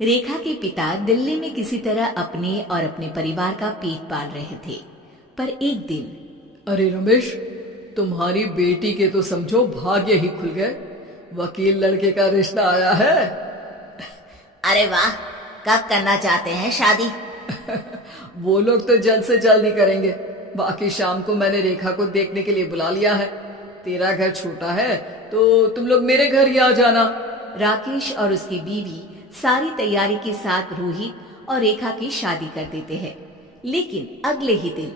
रेखा के पिता दिल्ली में किसी तरह अपने और अपने परिवार का पेट पाल रहे थे। पर एक दिन, अरे रमेश, तुम्हारी बेटी के तो समझो भाग्य ही खुल गए। वकील लड़के का रिश्ता आया है। अरे वाह, कब करना चाहते हैं शादी? वो लोग तो जल्द से जल्द ही करेंगे। बाकी शाम को मैंने रेखा को देखने के लिए बुला लिया है। तेरा घर छोटा है तो तुम लोग मेरे घर ही आ जाना। राकेश और उसकी बीवी सारी तैयारी के साथ रोहित और रेखा की शादी कर देते हैं। लेकिन अगले ही दिन,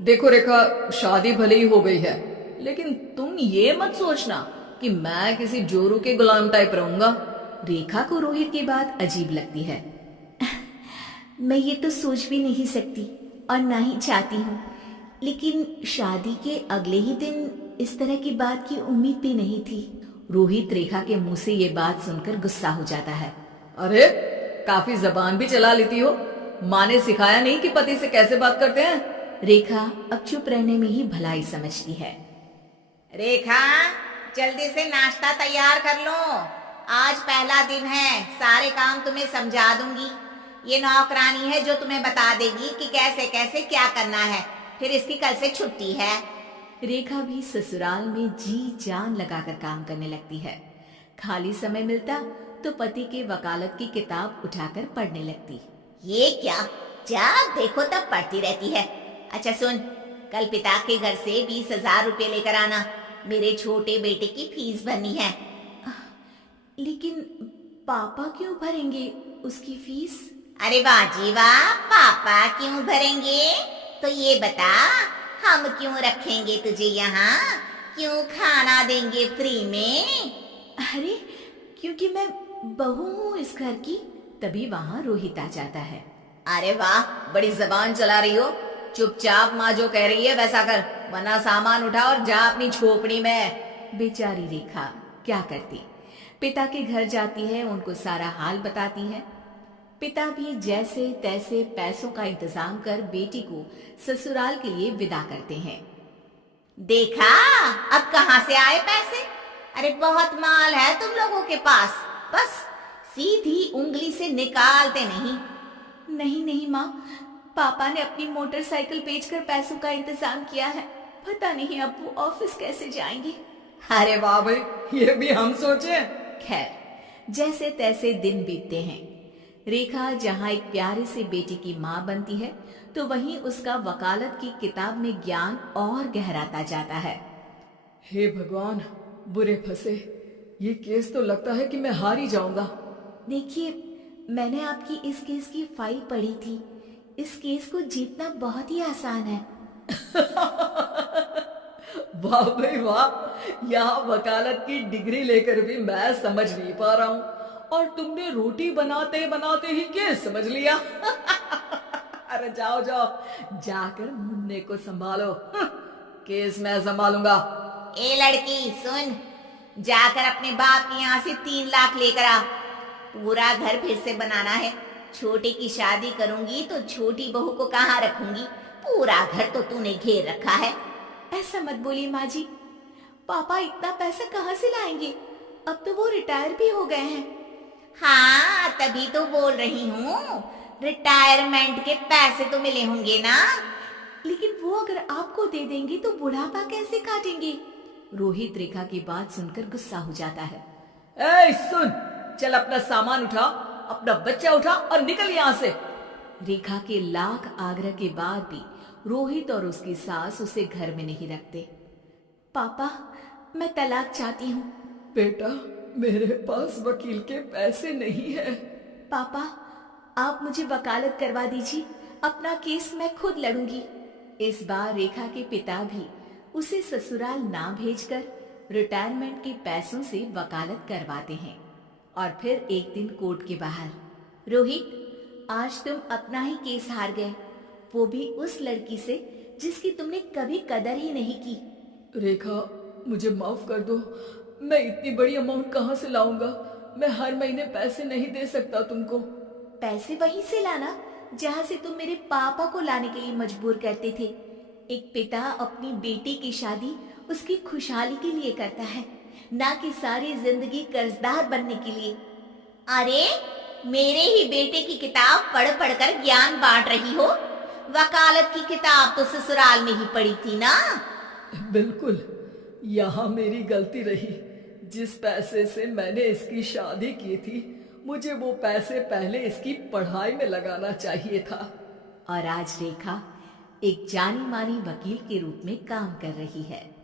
देखो रेखा, शादी भले ही हो गई है, लेकिन तुम ये मत सोचना कि मैं किसी जोरू के गुलाम टाइप रहूंगा। रेखा को रोहित की बात अजीब लगती है। मैं ये तो सोच भी नहीं सकती और ना ही चाहती हूँ, लेकिन शादी के अगले ही दिन इस तरह की बात की उम्मीद भी नहीं थी। रोहित रेखा के मुंह से ये बात सुनकर गुस्सा हो जाता है। अरे, काफी जबान भी चला लेती हो। माँ ने सिखाया नहीं कि पति से कैसे बात करते हैं? रेखा अब चुप रहने में ही भलाई समझती है। रेखा, जल्दी से नाश्ता तैयार कर लो। आज पहला दिन है, सारे काम तुम्हें समझा दूंगी। ये नौकरानी है जो तुम्हें बता देगी कि कैसे कैसे क्या करना है। फिर इसकी कल से छुट्टी है। रेखा भी ससुराल में जी जान लगाकर काम करने लगती है। खाली समय मिलता तो पति के वकालत की किताब उठाकर पढ़ने लगती। ये क्या, जब देखो तब पढ़ती रहती है। अच्छा सुन, कल पिता के घर से 20,000 रुपये लेकर आना। मेरे छोटे बेटे की फीस भरनी है। लेकिन पापा क्यों भरेंगे उसकी फीस? अरे वाह जी वाह, पापा क्यों भरेंगे? तो ये बता, हम क्यों रखेंगे तुझे यहाँ? क्यों खाना देंगे फ्री में? अरे, क्योंकि मैं बहू हूँ इस घर की। तभी वहाँ रोहित आ जाता है। अरे वाह, बड़ी जबान चला रही हो। चुपचाप माँ जो कह रही है वैसा कर, वरना सामान उठा और जा अपनी झोपड़ी में। बेचारी रेखा क्या करती, पिता के घर जाती है, उनको सारा हाल बताती है। पिता भी जैसे तैसे पैसों का इंतजाम कर बेटी को ससुराल के लिए विदा करते हैं। देखा, अब कहाँ से आए पैसे? अरे बहुत माल है तुम लोगों के पास, बस सीधी उंगली से निकालते नहीं। नहीं नहीं माँ, पापा ने अपनी मोटरसाइकिल बेचकर पैसों का इंतजाम किया है। पता नहीं अब वो ऑफिस कैसे जाएंगे। अरे वाह भाई, ये भी हम सोचे। खैर, जैसे तैसे दिन बीतते हैं। रेखा जहाँ एक प्यारे से बेटी की माँ बनती है, तो वहीं उसका वकालत की किताब में ज्ञान और गहराता जाता है। हे भगवान, बुरे फंसे। ये केस तो लगता है कि मैं हार ही जाऊंगा। देखिए, मैंने आपकी इस केस की फाइल पढ़ी थी। इस केस को जीतना बहुत ही आसान है। वाह भाई वाह, यहाँ वकालत की डिग्री लेकर भी मैं समझ नहीं पा रहा हूँ, और तुमने रोटी बनाते बनाते ही केस समझ लिया। अरे जाओ जाओ, जाकर मुन्ने को संभालो। केस मैं संभालूंगा। ए लड़की सुन, जाकर अपने बाप के यहाँ से 3 लाख लेकर आ। पूरा घर फिर से बनाना है। छोटे की शादी करूंगी तो छोटी बहू को कहाँ रखूंगी? पूरा घर तो तूने घेर रखा है। ऐसा मत बोलिए माँ जी, पापा इतना पैसा कहाँ से लाएंगे? अब तो वो रिटायर भी हो गए हैं। हाँ, तभी तो बोल रही हूँ, रिटायरमेंट के पैसे तो मिले होंगे ना। लेकिन वो अगर आपको दे देंगे तो बुढ़ापा कैसे काटेंगे? रोहित रेखा की बात सुनकर गुस्सा हो जाता है। ए सुन, चल अपना सामान उठा, अपना बच्चा उठा और निकल यहाँ से। रेखा के लाख आग्रह के बाद भी रोहित और उसकी सास उसे घर में नहीं रखते। पापा, मैं तलाक चाहती हूँ। बेटा, मेरे पास वकील के पैसे नहीं है। पापा, आप मुझे वकालत करवा दीजिए, अपना केस मैं खुद लड़ूंगी। इस बार रेखा के पिता भी उसे ससुराल ना भेजकर रिटायरमेंट के पैसों से वकालत करवाते हैं। और फिर एक दिन कोर्ट के बाहर, रोहित, आज तुम अपना ही केस हार गए, वो भी उस लड़की से जिसकी तुमने कभी कदर ही नहीं की। रेखा, मुझे माफ कर दो। मैं इतनी बड़ी अमाउंट कहाँ से लाऊंगा? मैं हर महीने पैसे नहीं दे सकता तुमको। पैसे वहीं से लाना जहाँ से तुम मेरे पापा को लाने के लिए मजबूर करते थे। एक पिता अपनी बेटी की शादी उसकी खुशहाली के लिए करता है, ना कि सारी जिंदगी कर्जदार बनने के लिए। अरे, मेरे ही बेटे की किताब पढ़ पढ़ कर ज्ञान बांट रही हो। वकालत की किताब तो ससुराल में ही पड़ी थी ना। बिल्कुल, यहाँ मेरी गलती रही। जिस पैसे से मैंने इसकी शादी की थी, मुझे वो पैसे पहले इसकी पढ़ाई में लगाना चाहिए था। और आज रेखा एक जानी मानी वकील के रूप में काम कर रही है।